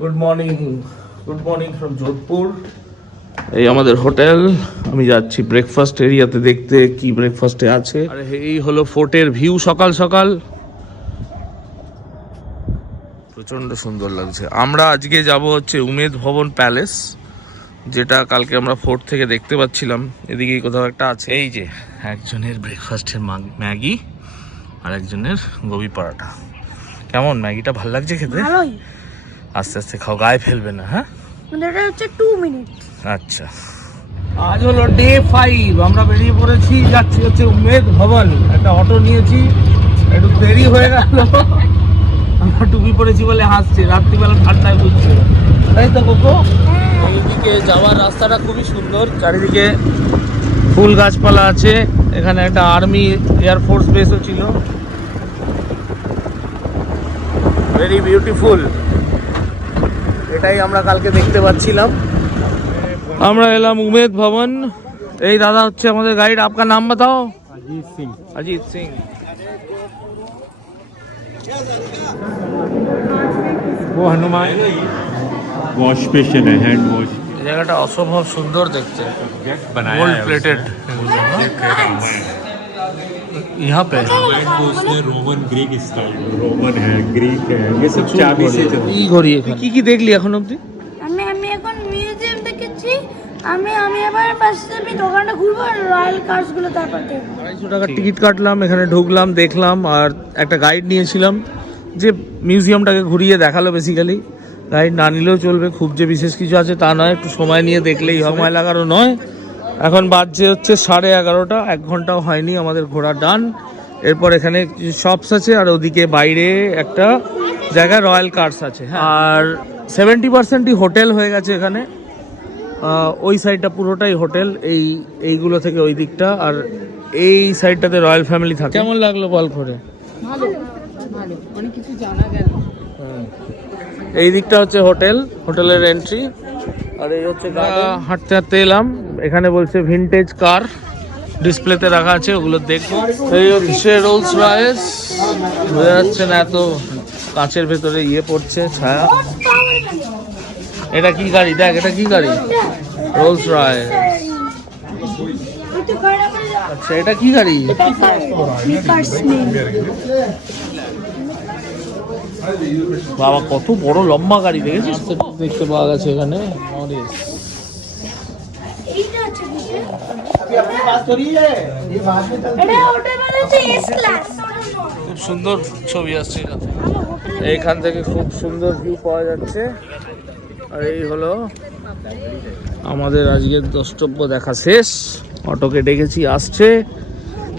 Good morning from Jodhpur. এই আমাদের hotel. আমি যাচ্ছি ব্রেকফাস্ট এরিয়াতে দেখতে কি ব্রেকফাস্টে আছে। আর এই হলো ফোর্টের ভিউ সকাল সকাল, প্রচন্ড সুন্দর লাগছে। আমরা আজকে যাব হচ্ছে উমেদ ভবন প্যালেস, যেটা কালকে আমরা ফোর্ট থেকে দেখতে পাচ্ছিলাম। এদিকেই কোথাও একটা আছে। এই যে একজনের ব্রেকফাস্টের ম্যাগি আর একজনের গোবি পরাঠা। কেমন ম্যাগিটা ভালো লাগছে খেতে? ভালোই। আস্তে আস্তে খাও, গায়ে ফেলবে না। হ্যাঁ, মানে এটা হচ্ছে 2 মিনিট। আচ্ছা, আজ হলো ডে 5। আমরা বেরিয়ে পড়েছি, যাচ্ছি হচ্ছে উমেদ ভবন। একটা অটো নিয়েছি, একটু দেরি হয়ে গেল। আমরা টুপি পরেছি বলে হাসছে, রাত্রিবেলা ঠান্ডায় বুঝছে, তাই তো কোকো? এইদিকে যাওয়ার রাস্তাটা খুবই সুন্দর, চারিদিকে ফুল গাছপালা আছে। এখানে একটা আর্মি এয়ারফোর্স বেসও ছিল, ভেরি বিউটিফুল। এটাই আমরা কালকে দেখতে পাচ্ছিলাম। আমরা এলাম উমেদ ভবন। এই দাদা হচ্ছে আমাদের গাইড। আপনার নাম बताओ? अजीत सिंह। वो हनुमान वॉश बेसिन है, हैंड वॉश। এই জায়গাটা অসম্ভব সুন্দর দেখতে, গোল্ড প্লেটেড। यहाँ पे उसने रोमन ग्रीक स्टाइल, रोमन है, ग्रीक है, ये सब चाबी से चलता है। কি ঘড়ি এখানে? কি দেখলি এখন অবধি? আমি এখন মিউজিয়াম দেখেছি। আমি এবার পাশে দোকানটা ঘুরবো আর রয়্যাল কার্স গুলো তারপর দেখবো। 250 টাকার টিকিট কাটলাম, এখানে ঢুকলাম, দেখলাম। আর একটা গাইড নিয়েছিলাম যে মিউজিয়ামটাকে ঘুরিয়ে দেখালো। বেসিক্যালি গাইড না নিলেও চলবে, খুব যে বিশেষ কিছু আছে তা নয়, একটু সময় নিয়ে দেখলেই হবে। সময় লাগারও নয়। এখন বাজছে হচ্ছে 11:30, 1 ঘন্টাও হয়নি আমাদের ঘোরা ডান। এরপর এখানে কিছু শপস আছে, আর ওদিকে বাইরে একটা জায়গায় রয়্যাল কার্স আছে। আর 70%ই হোটেল হয়ে গেছে এখানে। ওই সাইডটা পুরোটাই হোটেল, এইগুলো থেকে ওই দিকটা। আর এই সাইডটাতে রয়্যাল ফ্যামিলি থাকে। কেমন লাগলো বল করে? ভালো ভালো, অনেক কিছু জানা গেল। এই দিকটা হচ্ছে হোটেল, হোটেলের এন্ট্রি। আর এই হচ্ছে হাঁটতে হাঁটতে এলাম। এখানে বলছে ভিনটেজ কার ডিসপ্লেতে রাখা আছে, ওগুলো দেখবো। এই হচ্ছে রোলস রয়েস, বোঝা যাচ্ছে না, এত কাঁচের ভেতরে ইয়ে পড়ছে ছায়া। এটা কি গাড়ি? দেখ, এটা কি গাড়ি? Rolls Royce. আচ্ছা, এটা কি গাড়ি? বাবা, কত বড় লম্বা গাড়ি, দেখেছিস? দেখতে পাওয়া গেছে এখানে। খুব সুন্দর ছবি আসছে এখান থেকে। এইখান থেকে খুব সুন্দর ভিউ পাওয়া যাচ্ছে। আর এই হলো আমাদের আজকের দ্রষ্টব্য দেখা শেষ। অটোকে ডেকেছি, আসছে।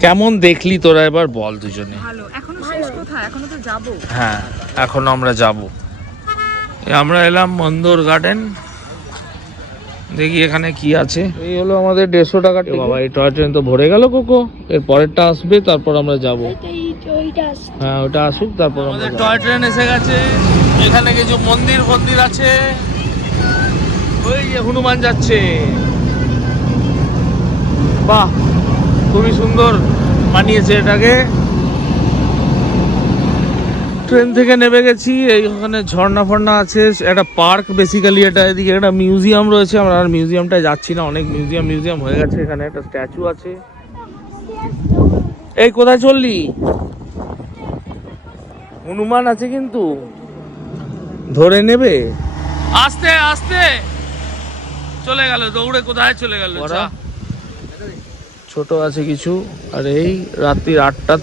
কেমন দেখলি তোরা এবার বল দুজনে? ভালো। এখনো শেষ কোথায়? এখনো তো যাবো। হ্যাঁ, এখনো আমরা যাব। আমরা এলাম মন্দর গার্ডেন, দেখি এখানে কি আছে। এই হলো আমাদের 150 টাকা। বাবা, এই টয় ট্রেন তো ভরে গেল কোকো। এর পরেরটা আসবে, তারপর আমরা যাব। হ্যাঁ, ওটা আসুক, তারপর আমাদের টয় ট্রেন এসে গেছে। এখানে কিছু মন্দির আছে। ওই যে হনুমান যাচ্ছে। বাহ, খুবই সুন্দর বানিয়েছে এটাকে। ট্রেন থেকে নেমে গেছি। এইখানে ঝর্ণা ফর্ণা আছে, একটা পার্ক বেসিক্যালি এটা। এদিকে একটা মিউজিয়াম রয়েছে। আমরা আর মিউজিয়ামটায় যাচ্ছি না, অনেক মিউজিয়াম হয়ে গেছে। এখানে একটা স্ট্যাচু আছে। এই কোথায় চললি? হনুমান আছে কিন্তু, ধরে নেবে। আস্তে আস্তে চলে গেল, দৌড়ে কোথায় চলে গেল। ছোট আছে কিছু। আর এই রাত্রি 7টা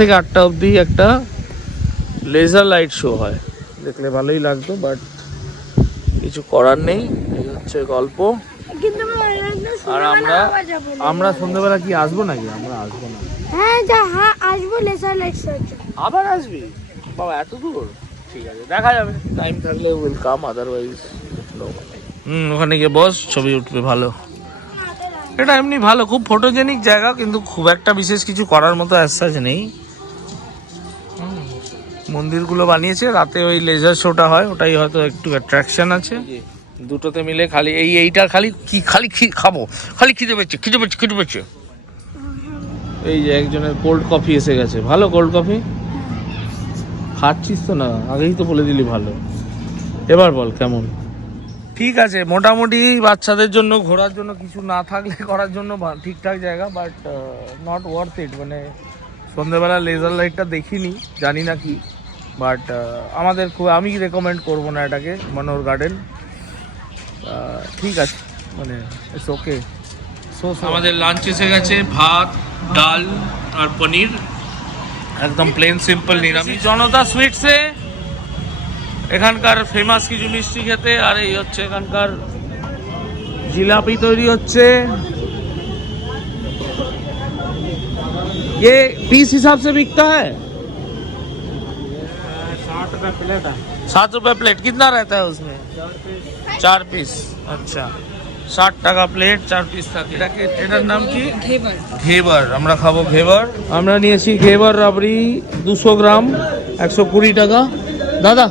থেকে 8টা অবধি একটা লেজার লাইট শো হয়, দেখলে ভালোই লাগতো, বাট কিছু করার নেই। এই হচ্ছে গল্প। আর আমরা সন্ধ্যাবেলা কি আসবো নাকি? আমরা আসবো না। হ্যাঁ আসবো। লেজার লাইট আবার আসবি? বাবা, এত দূর? ঠিক আছে, দেখা যাবে, টাইম থাকলে উইল কাম, আদারওয়াইজ ওখানে গিয়ে বস, ছবি উঠবে ভালো। এটা এমনি ভালো, খুব ফটোজেনিক জায়গা, কিন্তু খুব একটা বিশেষ কিছু করার মতো অ্যাজ নেই। মন্দিরগুলো বানিয়েছে, রাতে ওই লেজার শোটা হয়, ওটাই হয়তো একটু অ্যাট্রাকশন আছে। দুটোতে মিলে খালি এইটা খালি খাবো, খালি খিদে পেয়েছে। এই যে একজনের কোল্ড কফি এসে গেছে। ভালো কোল্ড কফি খাচ্ছিস তো? না, আগেই তো বলে দিলি ভালো। এবার বল কেমন? ঠিক আছে, মোটামুটি বাচ্চাদের জন্য ঘোরার জন্য কিছু না থাকলে করার জন্য ঠিকঠাক জায়গা, বাট নট ওয়ার্থ ইট। মানে সন্ধ্যেবেলা লেজার লাইটটা দেখিনি, জানি না কি, বাট আমাদের আমি রেকমেন্ড করবো না এটাকে, মনোহর গার্ডেন। ঠিক আছে, মানে ইটস ওকে। আমাদের লাঞ্চ এসে গেছে, ভাত, ডাল আর পনির, একদম প্লেন সিম্পল নিরামিষ। জনতা সুইটসে এখানকার ফেমাস কিছু মিষ্টি খেতে, আর এই হচ্ছে এখানকার জিলাপি তৈরি হচ্ছে। ये पीस हिसाब से बिकता है? 60 रुपए प्लेट है। 7 रुपए प्लेट। कितना रहता है उसमें? 4 पीस। अच्छा, 60 টাকা প্লেট, 4 পিস থাকে। এটার নাম কি? ঘেবার। ঘেবার। আমরা খাবো ঘেবার। আমরা নিয়েছি ঘেবার রাবড়ি 200 গ্রাম, 120 টাকা। দাদা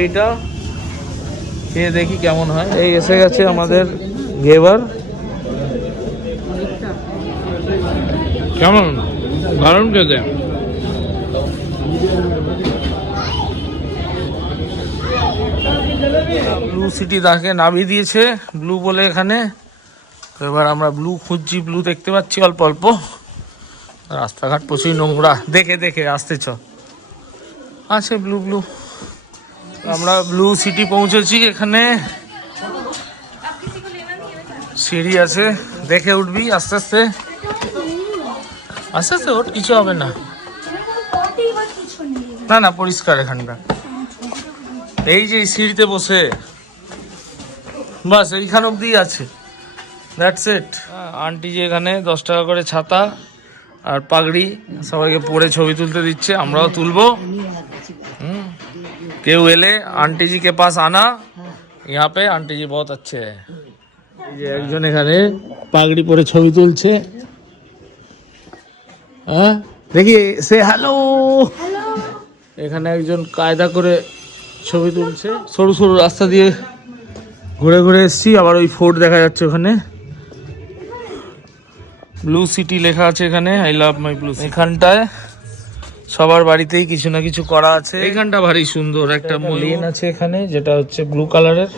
এইটা খেয়ে দেখি কেমন হয়। এই এসে গেছে আমাদের ঘেবার। কেমন? দারুণ খেতে। ব্লু সিটি তাকে নামিয়ে দিয়েছে, ব্লু বলে এখানে। তো এবার আমরা ব্লু খুঁজছি, ব্লু দেখতে পাচ্ছি অল্প অল্প। রাস্তাঘাট প্রচুর নোংরা, দেখে দেখে আসতে চ। আছে ব্লু ব্লু। আমরা ব্লু সিটি পৌঁছেছি। এখানে সিঁড়ি আছে, দেখে উঠবি আস্তে আস্তে আস্তে আস্তে, ওঠ, কিছু হবে না। না না, পরিষ্কার এখানটা। এই যে সিঁড়িতে বসে বাস এইখান অব্দি আছে, দ্যাটস ইট। আন্টি যে এখানে 10 টাকা করে ছাতা আর পাগড়ি সবাইকে পরে ছবি তুলতে দিচ্ছে, আমরাও তুলবো। কেউ এলে आंटी जी के पास आना, यहाँ पे आंटी जी बहुत अच्छे हैं। এই যে একজন এখানে পাগড়ি পরে ছবি তুলছে। হ্যাঁ, দেখি সে হ্যালো। এখানে একজন কায়দা করে ছবি তুলছে। সরু সরু রাস্তা দিয়ে ঘুরে ঘুরে এসছি, আবার ওই ফোর্ট দেখা যাচ্ছে ওখানে। ব্লু সিটি লেখা আছে এখানে, আই লাভ মাই ব্লু। এখানটায় সবার বাড়িতেই কিছু না কিছু করা আছে। এইখানটা ভারী সুন্দর, একটা লেন আছে এখানে, যেটা হচ্ছে ব্লু কালারের।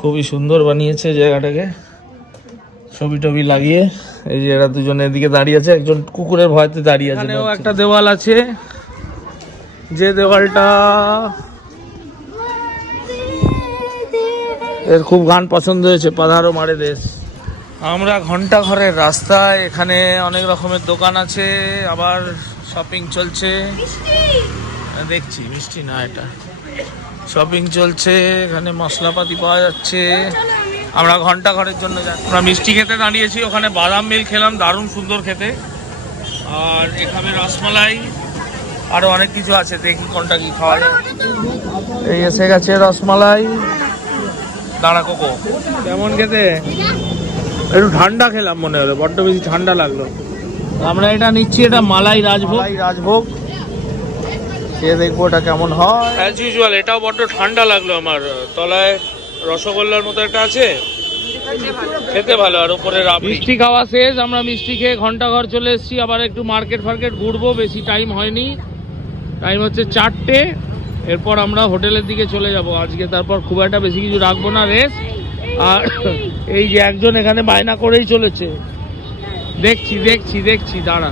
খুবই সুন্দর বানিয়েছে জায়গাটাকে, ছবি টবি লাগিয়ে। এই যে এরা দুজনে এদিকে দাঁড়িয়ে আছে, একজন কুকুরের ভয়তে দাঁড়িয়ে আছে। এখানেও একটা দেওয়াল আছে, যে দেওয়ালটা এর খুব গান পছন্দ হয়েছে, পাধারো মারে দেশ। আমরা ঘন্টা ঘরের রাস্তায়, এখানে অনেক রকমের দোকান আছে, আবার শপিং চলছে। দেখছি মিষ্টি না, এটা শপিং চলছে। এখানে মশলাপাতি পাওয়া যাচ্ছে। আমরা ঘন্টা ঘরের জন্য যাচ্ছি। আমরা মিষ্টি খেতে দাঁড়িয়েছি, ওখানে বাদাম মিল খেলাম, দারুণ সুন্দর খেতে। আর এখানে রসমালাই, আরো অনেক কিছু আছে, দেখি কোনটা কি খাওয়া যায়। এই এসে গেছে রসমালাই। দাঁড়া কোকো, কেমন খেতে? একটু ঠান্ডা খেলাম মনে হলো, বড্ড বেশি ঠান্ডা লাগলো। আমরা এটা নিচ্ছি, এটা মালাই রাজভোগ। রাজভোগ খেয়ে দেখবো এটা কেমন হয়। অ্যাজ ইউজুয়াল এটাও বড্ড ঠান্ডা লাগলো আমার। তলায় রসগোল্লার মতো একটা আছে, খেতে ভালো, আর উপরে রাবড়ি। মিষ্টি খাওয়া শেষ, আমরা মিষ্টি খেয়ে ঘন্টাঘর চলে এসেছি। আবার একটু মার্কেট ফার্কেট ঘুরবো, বেশি টাইম হয়নি, টাইম হচ্ছে 4টে। এরপর আমরা হোটেলের দিকে চলে যাব আজকে। তারপর খুব একটা বেশি কিছু রাখবো না, রেস্ট। আর এই যে একজন এখানে বায়না করেই চলেছে, দেখছি দেখছি দেখছি, দাঁড়া।